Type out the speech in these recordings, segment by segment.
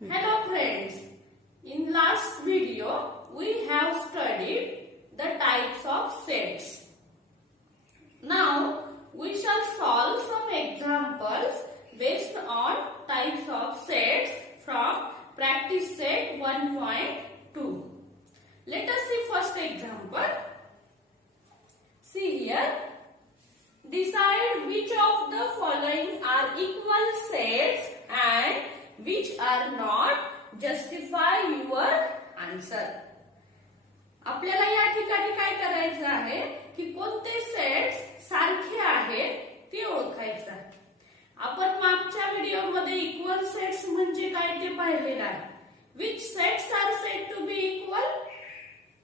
Hello friends, in last video we have studied the types of sets. Now we shall solve some examples based on types of sets from practice set 1.2. Let us see first example. See here. Decide which of the following are equal sets and which are not. Justify your answer. आपल्याला या ठिकाणी काय करायचं आहे की कोणते sets सारखे आहेत ते ओळखायचं आहे. आपण मागच्या व्हिडिओमध्ये इक्वल सेट्स म्हणजे काय ते पाहिलेलं आहे. Which sets are said to be equal?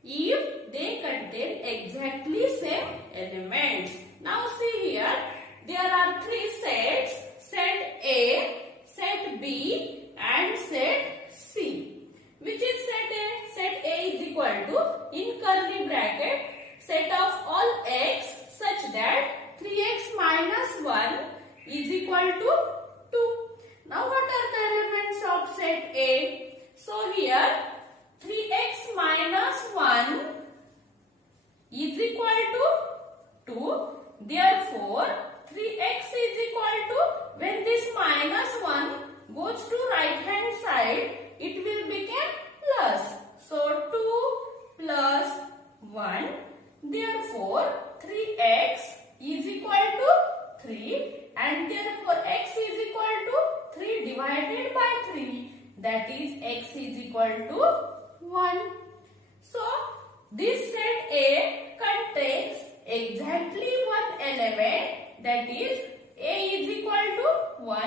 If they contain exactly same elements. Now see here, there are three sets, set A, set B and set C. Which is set A? Set A is equal to, in curly bracket, set of all x such that 3x minus 1 is equal to 2. Now what are the elements of set A? So here 3x minus 1 is equal to 2. Therefore 3x is equal to, when this minus 1 goes to right hand side, it will become plus. So 2 plus 1. Therefore 3x is equal to 3 and therefore x is equal to 3 divided by 3. That is x is equal to 1. So this set A contains exactly one element, that is A is equal to 1.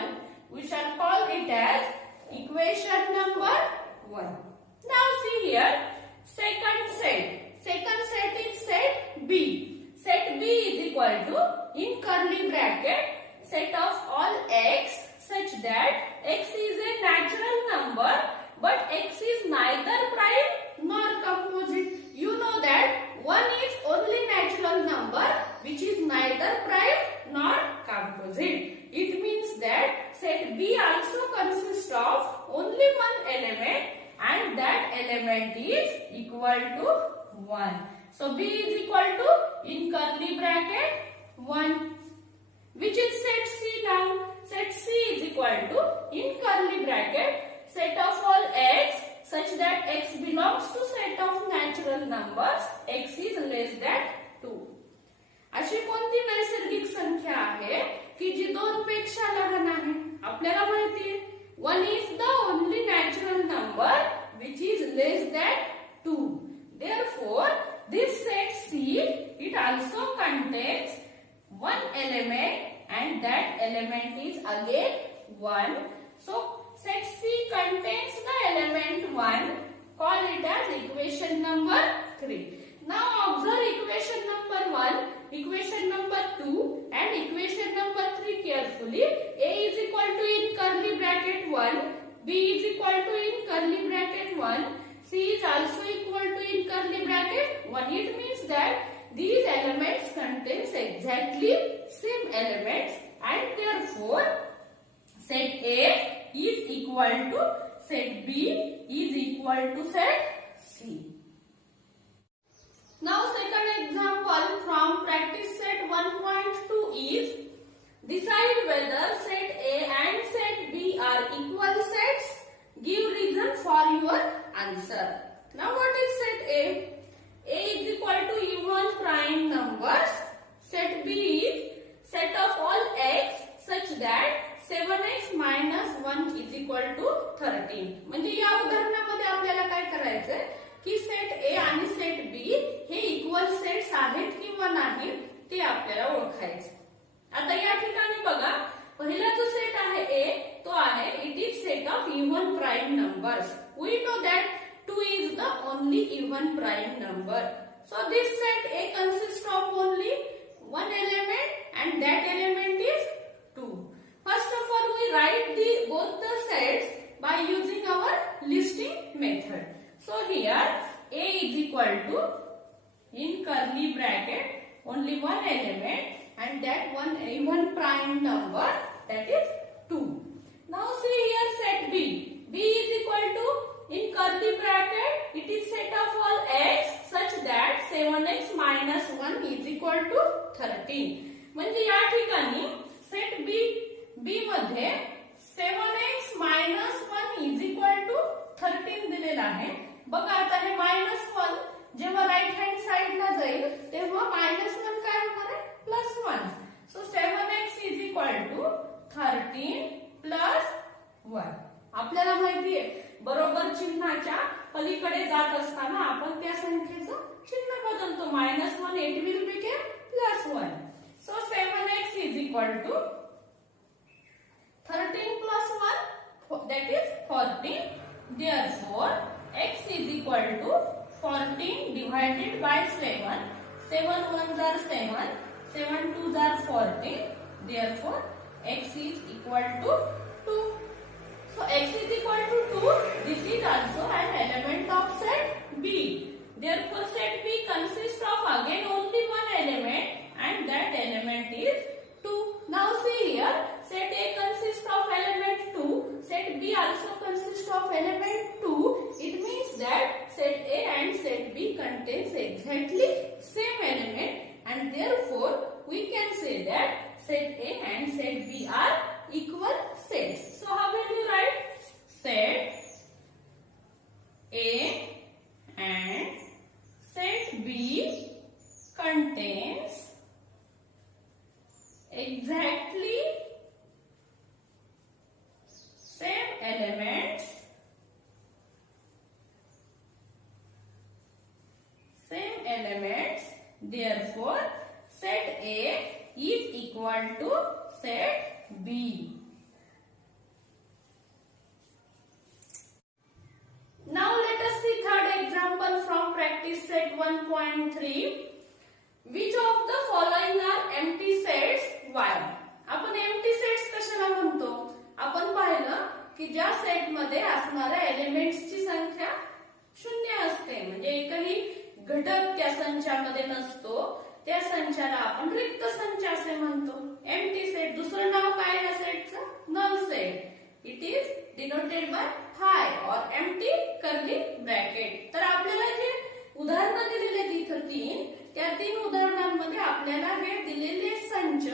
We shall call it as equation number 1. Now see here, second set is set B. Set B is equal to, in curly bracket, set of all x such that x is a natural number but x is neither prime nor composite. You know that 1 is only natural number which is neither prime nor composite. It means that set B also consists of only one element and that element is equal to 1. So B is equal to, in curly bracket, 1. Which is set C now? Set C is equal to, in curly bracket, set of all x such that x belongs to set of natural numbers, x is less than 2. अशी कोणती नैसर्गिक संख्या आहे की जी 2 पेक्षा लहान आहे? आपल्याला माहिती आहे 1 is the only natural number which is less than 2. Therefore this set C, it also contains one element and that element is again 1. So set C contains the element 1. Call it as equation number 3. Now observe equation number 1, equation number 2 and equation number 3 carefully. A is equal to, in curly bracket, 1. B is equal to, in curly bracket, 1. C is also equal to, in curly bracket, 1. It means that these elements contains exactly same elements and therefore set A is equal to set B is equal to set C. Now second example from practice set 1.2 is, decide whether set A and set B are equal sets. Give reason for your answer. Now what is set A? A is equal to even prime numbers. Set B is set of all x such that 7x minus 1 is equal to 13. म्हणजे या उदाहरणामध्ये आपल्याला काय करायचंय की set A आणि set B हे equal sets आहेत किंवा नाही ते आपल्याला ओळखायचं. आता या ठिकाणी बघा, पहिला जो सेट आहे A तो आहे, it is set of even prime numbers. We know that 2 is the only even prime number. So this set A consists of only one element and that element is 2. First of all, we write both the sets by using our listing method. So here A is equal to, in curly bracket, only one element and that one even prime number, that is 2. Now see here set B. B B is equal to in curly bracket it is set of all x such that 7x minus 1 is equal to 13. म्हणजे या ठिकाणी set B मध्ये 7x minus 1 is equal to 13 दिलेला आहे. बघा आता हे -1 जेव्हा right hand साइडला जाईल तेव्हा -1 काय होणार आहे +1. सो 7x is equal to 13 plus 1. आपल्याला माहिती आहे बरोबर चिन्हाच्या पलीकडे जात असताना आपण त्या संख्येचं चिन्ह बदलतो. -1 it will become +1. So 7x is equal to 13 plus 1 that is 14. Therefore x is equal to 14 divided by 7. 7 ones are 7. 7 twos are 14. Therefore x is equal to 2. So x is equal to 2. This is also an element of set B. Therefore set B consists of again only one element and that element is 2. Now see here, set A consists of element 2. Set B also consists of element 2. It means that set A and set B contains exactly same element and therefore we can say that set A and set B are equal sets. So how will you write? Set A and set B contains exactly same elements, therefore set A is equal to set B. Now let us see third example from practice set 1.3. Which of the following are empty sets? Why? आपण empty sets कशाला म्हणतो? आपण पाहिलं की ज्या set मध्ये असणाऱ्या एलिमेंट्सची संख्या 0 असते म्हणजे एकही घटक त्या संचामध्ये नसतो त्या संचाला आपण रिक्त संच असे म्हणतो. एम्प्टी सेट दुसरं नाव काय या सेटचं? Null set. It is denoted by phi or empty curly bracket. तर आपल्याला जे उदाहरणं दिलेले तिथं 3 त्या 3 उदाहरणांमध्ये आपल्याला हे दिलेले संच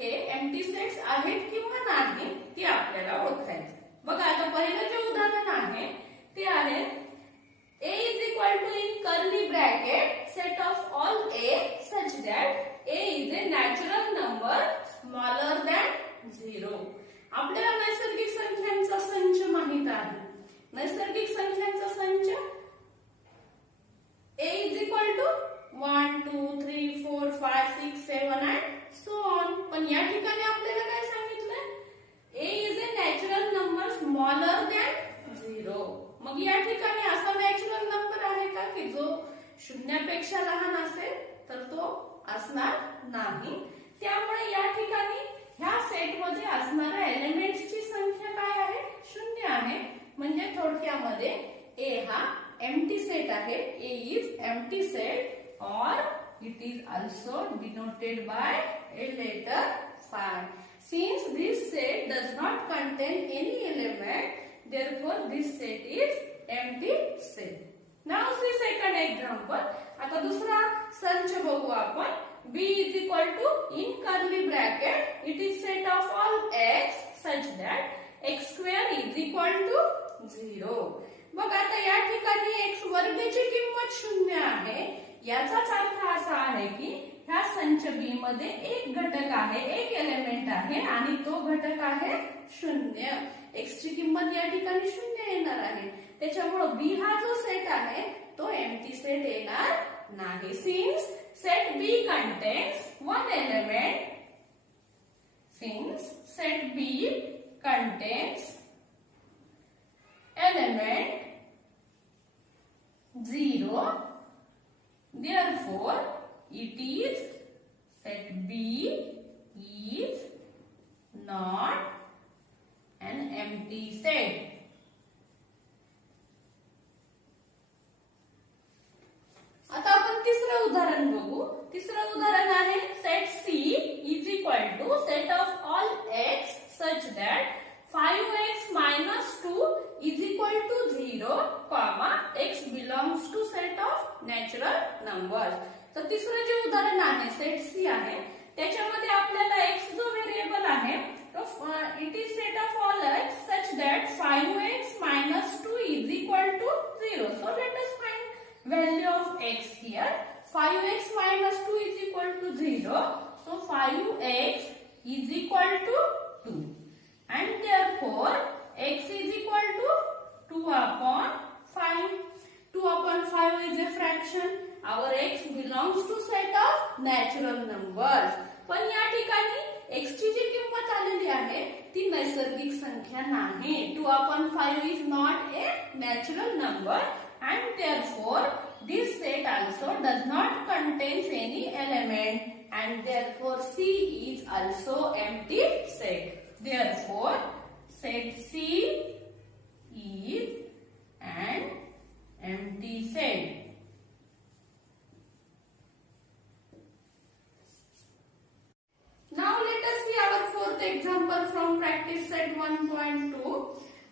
हे एम्प्टी सेट्स आहेत किंवा नाही ते आपल्याला ओळखायचं. बघा आता पहिलं जे उदाहरण आहे ते आहे A is equal to in curly bracket set of all A such that A is a natural number smaller than 0. आपल्याला नैसर्गिक संख्यांचा संच माहित आहे. नैसर्गिक संख्यांचा संच A is equal to 1 2 3 4 5 6 7 and so on. पण या ठिकाणी आपल्याला काय सांगितलंय? A is a natural number smaller than 0. मग या ठिकाणी असा नॅचरल नंबर आहे का की जो 0 पेक्षा लहान असेल तर तो असणार नाही. त्यामुळे या ठिकाणी ह्या सेट मध्ये असणाऱ्या एलिमेंट्सची संख्या काय आहे? 0 आहे. म्हणजे थोडक्यामध्ये A हा एम्प्टी सेट आहे. A is empty set or it is also denoted by a letter phi. Since this set does not contain any element, therefore this set is empty set. Now see second example. आता दुसरा संच बघू आपण. B is equal to in curly bracket it is set of all x such that x square is equal to 0. बघ आता या ठिकाणी x वर्गाची किंमत 0 आहे. याचाच अर्थ असा आहे की ह्या संच B मध्ये एक घटक आहे, एक एलिमेंट आहे आणि तो घटक आहे 0. x ची किंमत या ठिकाणी 0 येणार आहे. त्याच्यामुळे B हा जो सेट आहे तो एम्प्टी सेट येणार नाही. Since set B contains one element, since set B contains element 0, therefore it is set B is not an empty set. आता आपण तिसरं उदाहरण बघू. तिसरं उदाहरण आहे set C is equal to set of all x such that 5x minus 2 is is equal to 2 and therefore x is equal to 2 upon 5. 2 upon 5 is a fraction. Our x belongs to set of natural numbers. पण या ठिकाणी x ची जी किंमत आलेली आहे ती नैसर्गिक संख्या नाही. 2 upon 5 is not a natural number and therefore this set also does not contains any element and therefore C is also empty set. Therefore set C is an empty set. Now let us see our fourth example from practice set 1.2.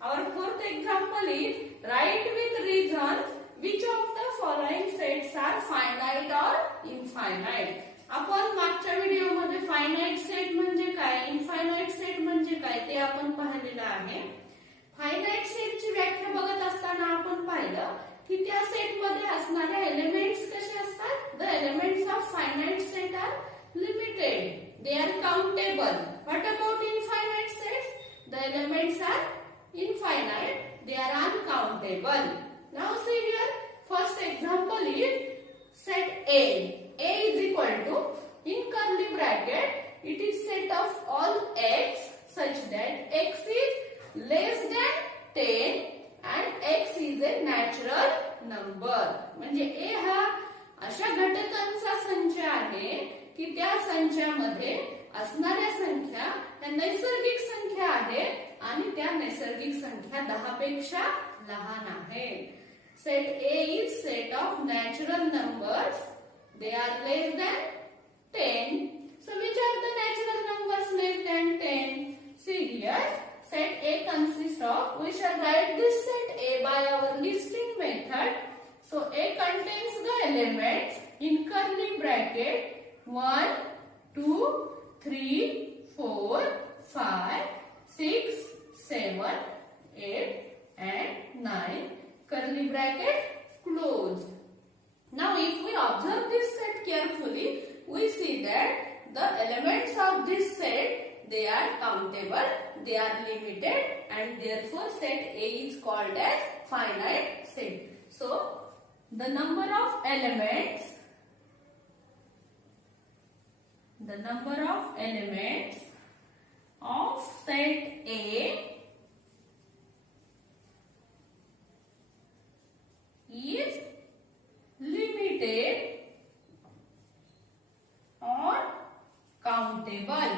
Our fourth example is write with reasons which of the following sets are finite or infinite. आपण मागच्या video मध्ये finite set म्हणजे काय, infinite set म्हणजे काय ते आपण पाहिलेलं आहे. फायनाइट सेटची व्याख्या बघत असताना आपण पाहिलं की त्या सेट मध्ये असणारे एलिमेंट्स कसे असतात. The elements of finite set are limited. They are countable. What about infinite sets? The elements are infinite. They are uncountable. Now see here. First example is set A. A is equal to, in curly bracket, it is set of all x such that x is less than 10 and x is a natural number. म्हणजे A हा अशा घटकांचा संच आहे की त्या संचामध्ये असणाऱ्या संख्या त्या नैसर्गिक संख्या आहेत आणि त्या नैसर्गिक संख्या 10 पेक्षा लहान आहेत. Set A is set of natural numbers. They are less than 10. So which are the natural numbers less than 10? See here. Set A consists of, we shall write this set A by our listing method. So A contains the elements in curly bracket 1, 2, 3, 4, 5, 6, 7, 8 and 9. Curly bracket close. Now if we observe this set carefully, we see that the elements of this set, they are countable, they are limited and therefore set A is called as finite set. So the number of elements of set A is limited or countable.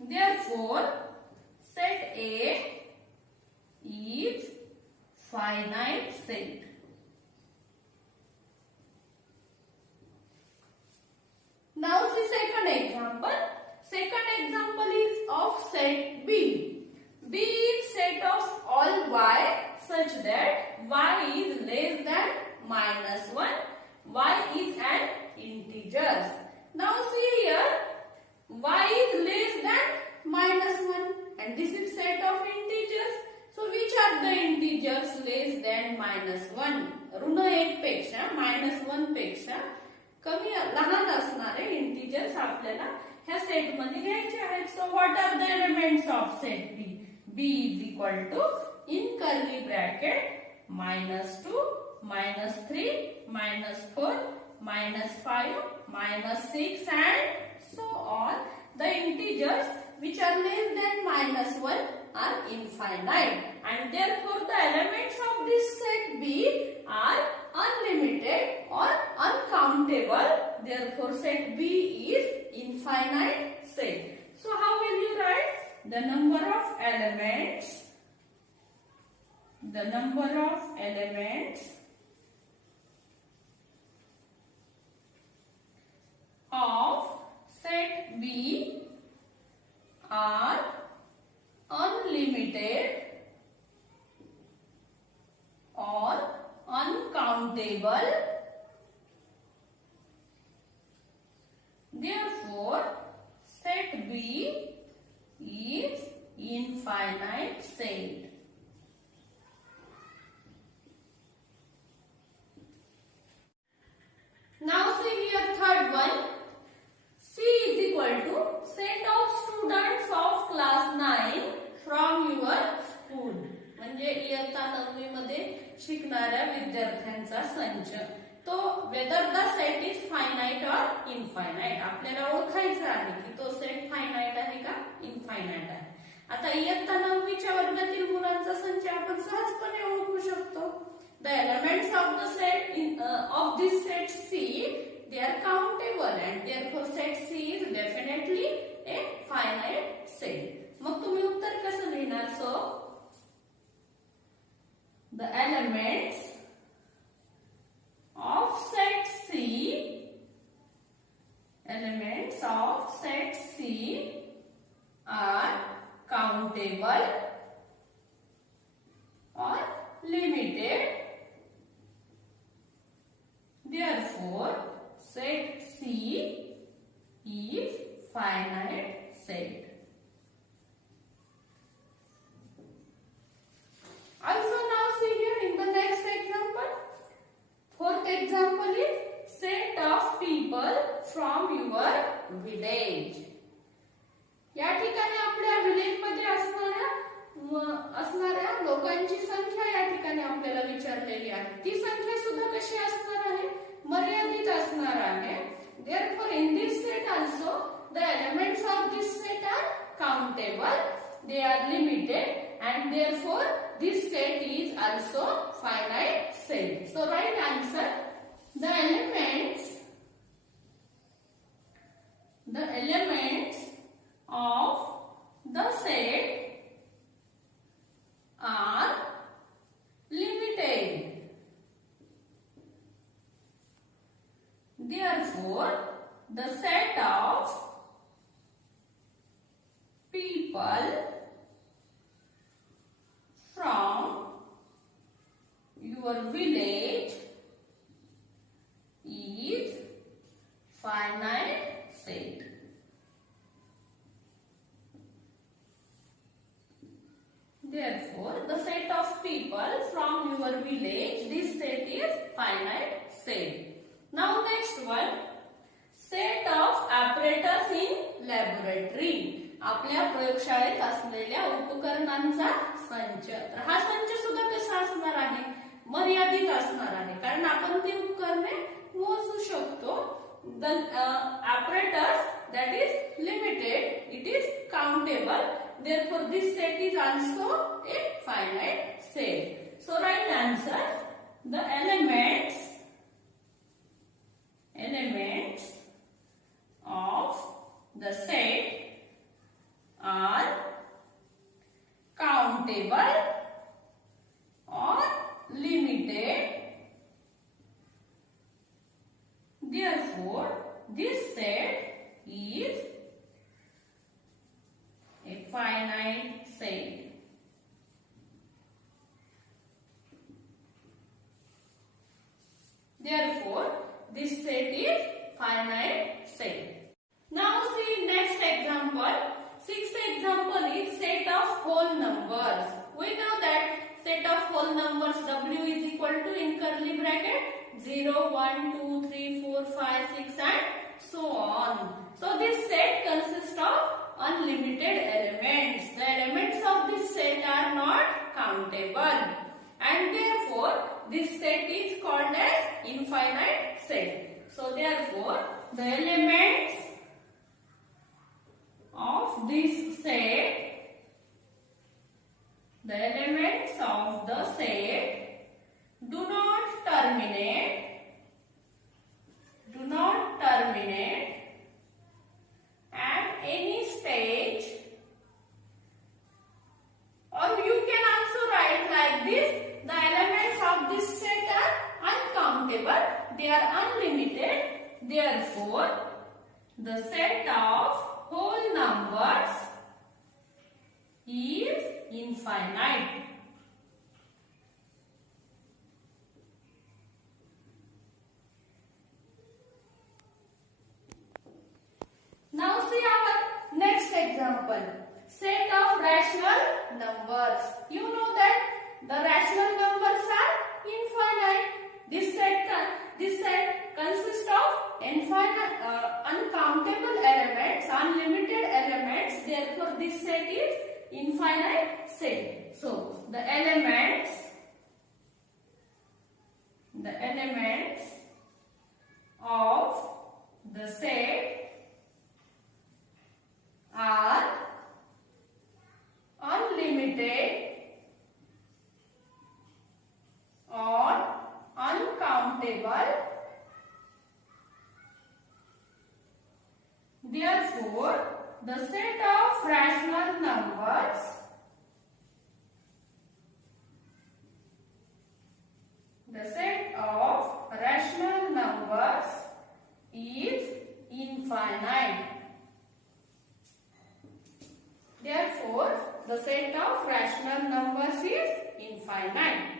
Therefore, set A is finite set. Now see second example. Second example is of set B. B is set of all y such that y is less than -1. Y is an integer. Now see here, y is less than -1 and this is set of integers. So which are the integers less than -1? ऋण 1 पेक्षा -1 पेक्षा कमी लहान असणारे integers आपल्याला ह्या set मध्ये घ्यायचे आहेत. So what are the elements of set B? B is equal to, in curly bracket, -2, -3, -4, -5, -6 and so on. The integers which are less than -1 are infinite and therefore the elements of this set B are unlimited or uncountable. Therefore set B is infinite set. So how will you write? The number of elements of set B are unlimited or uncountable. Therefore, set B is infinite set. शिकणाऱ्या विद्यार्थ्यांचा संच. तो whether the set is finite और infinite आपल्याला ओळखायचं आहे की तो सेट फायनाइट आहे का इनफायनाइट आहे. आता इयत्ता 9वीच्या वर्गातील मुलांचा संच आपण सहजपणे ओळखू शकतो. The elements of the set of this set C they are countable and therefore set C is definitely a finite set. मग तुम्ही उत्तर कसं लिहिणार? So the elements of set C are countable or limited. Therefore, set C is finite set. Also now see here in the next example. Fourth example is set of people from your village. या ठिकाणी आपल्या village मध्ये असणाऱ्या लोकांची संख्या या ठिकाणी आपल्याला विचारलेली आहे. ती संख्या सुद्धा कशी असणार आहे? मर्यादित असणार आहे. Therefore in this set also the elements of this set are countable, they are limited and therefore this set is also finite set. So right answer, the elements of the set are limited. Therefore, the set of people from your village is finite set. Therefore, the set of people from your village, this set is finite set. Now next one, set of apparatus in laboratory. आपल्या प्रयोगशाळेत असलेल्या उपकरणांचा संच. तर हा संच सुद्धा कसा असणार आहे? मर्यादित असणार आहे, कारण आपण ती उपकरणे मोजू शकतो. The apparatus that is limited, it is countable. Therefore, this set is also a finite set. So, right answer, the elements of the set are countable or limited. Therefore, this set is a finite set. Therefore, this set is finite set. Now see next example. Sixth example is set of whole numbers. We know that set of whole numbers W is equal to in curly bracket 0, 1, 2, 3, 4, 5, 6 and so on. So this set consists of unlimited elements. The elements of this set are not countable and therefore this set is called as infinite set. So therefore the elements of this set, do not terminate at any stage, or you can also write like this: the elements of this set are uncountable, they are unlimited, therefore the set of whole numbers is infinite. Now see our next example, set of rational numbers. You know that the rational numbers are infinite. This set consists of infinite, uncountable elements, unlimited elements. Therefore, this set is infinite set. So, the elements the elements of the set are unlimited or uncountable. Therefore, the set of rational numbers is infinite. Therefore, the set of rational numbers is infinite.